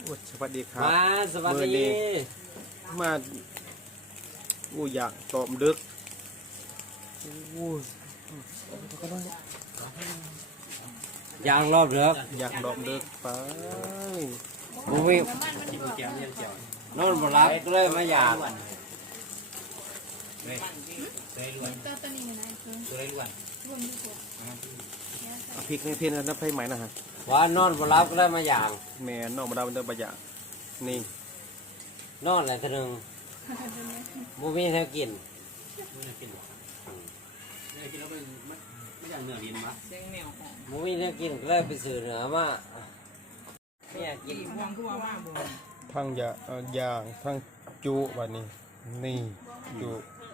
สวัสดีครับมาสวัสดีมาอยากตอมดึกยางรอบเดือกอยากตอมดึกไปบุ้ยนอนบนรับก็เลยมาอยากพริกในเพี้ยนน้ำไผ่ไหมนะฮะว่านอนบนรับก็เลยมาอยากแม่นอกมาดาวมันจะประหยัดนี่นอนอะไรทีนึงบุ้ยแทบกินบุ้ยแทบกินก็เลยไปซื้อเนื้อมาเนี่ยกินทั้งยางทั้งจุแบบนี้นี่จุ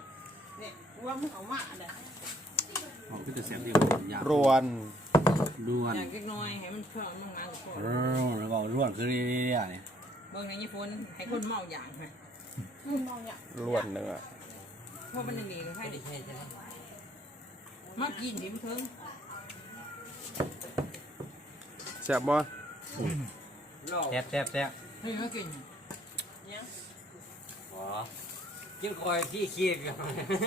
รวนอย่างเล็กน้อยให้มันเพิ่มมั่งงานกับคนแล้วก็ร่วนคือนี่นี่เบิ่งในญี่ปุ่นให้คนเมาอย่างไงเมาอย่างรวนเนื้อเพราะมันหนึ่งดีให้ดิมากินดิมเพิ่งแซ่บบ่แซ่บเฮ้ยมากินเนี่ยอ๋อกินคอยที่ขี้กัน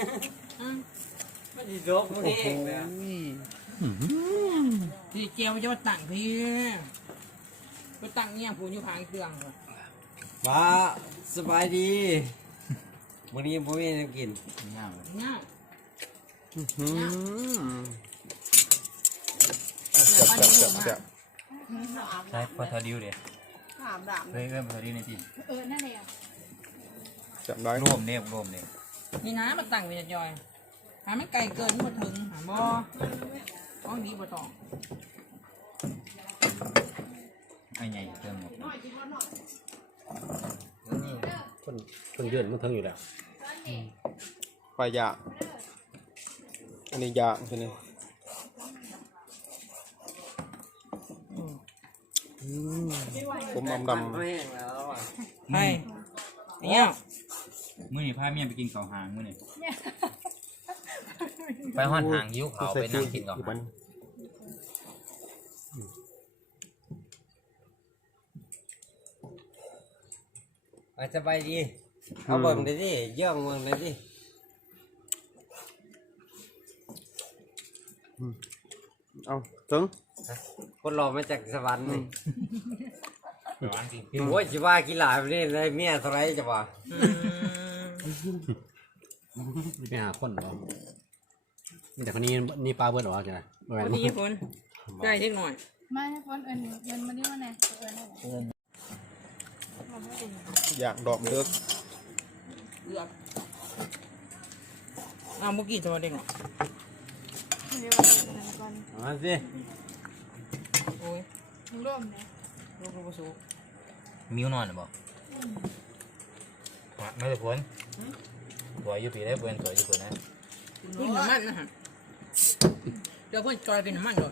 มันจะยกมันเองเลยที่เจียวจะมาตั้งพี่ไปตั้งเนี่ยผูอยู่ข้างเครื่องว้าสบายดีวันนี้ผมไม่ได้กินเนี่ยจับใช่พอทอดิวเดี๋ยวเฮ้ยพอทอดิวในที่นั่นเองจับได้ร่วมเนี่ยนี่นะมาตั้งเป็นจอยหาไม่ไกลเกินมาถึงหาบ่ห้องนี้บ่ต้องไอ้ไงเติมหมดคนเดือนมันทั้งอยู่แล้วปลายางอันนี้ยางใช่ไหมผมดำให้เนี่ยมื้อนี้พาเมียไปกินข้าวหางมื้อนี้ไปห้อนหางยิ้วเขาไปนั่งกินก่อนสบายดีเอาเบิ่งเลยดิย่องเบิ่งเลยดิเอาถึงคนรอมาจากสวรรค์นี่ไปวางจริงโอ้ยจะว่ากีฬาไปนี่เลยเมียเท่าไรจะว่าไปหาคนหรอมีแต่คนนี้นี่ปลาเบิร์ดหรอจ๊ะวันนี้คนได้เล็กหน่อยไม่คนเอินมานี่วันไหนอยากดอกเลือกเมื่อกี้ตัวเด็กมาสิโอ้ยร่วมเนี่ยร่วมประสูมิวนอนหรือเปล่าไม่ได้ผลตัวอยู่ปีได้เพื่อนตัวอยู่คนนะกินน้ำมันนะฮะเดี๋ยวเพื่อนจอยกินน้ำมันก่อน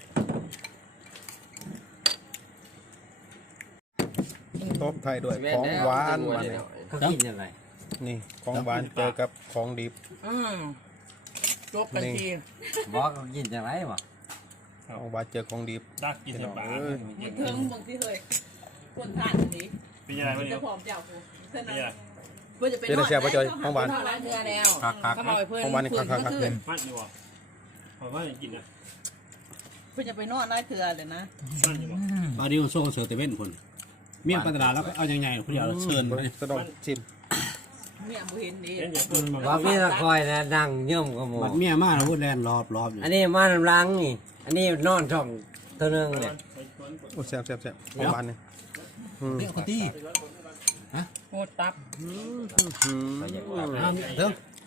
ตบไทยด้วยของหวานมาเนี่ยเขากินยังไงนี่ของหวานเจอกับของดิบจบกันทีบอกเขากินยังไงวะของหวานเจอของดิบดักกินเสร็จบ้ายังเทิงบางที่เลยคนทานนี้เป็นยังไงวะเนี่ยจะผอมเจ้ากูเพื่อจะเป็นเสียบจอยของหวานร้านเนื้อแล้วของหวานนี่คักเป็นมันอยู่อ่ะเพราะว่ากินอ่ะเพื่อจะไปนอนร้านเถื่อเลยนะตอนนี้มันโซ่เสือเตเว่นคนเมี่ยงปัตตาแล้วก็เอาใหญ่ๆคุณเดี๋ยวเชิญสะดองชิมเมี่ยงบุหินดีว่าพี่ตะคอยนะนั่งเยิ่มกับหมูเมี่ยมาเราพูดแลนรอบอยู่อันนี้มาลำลังนี่อันนี้นอนช่องตัวนึงเนี่ยโอ้แซ่บของหวานเนี่ยเรียกคนที่ฮะโคตรตับเถิง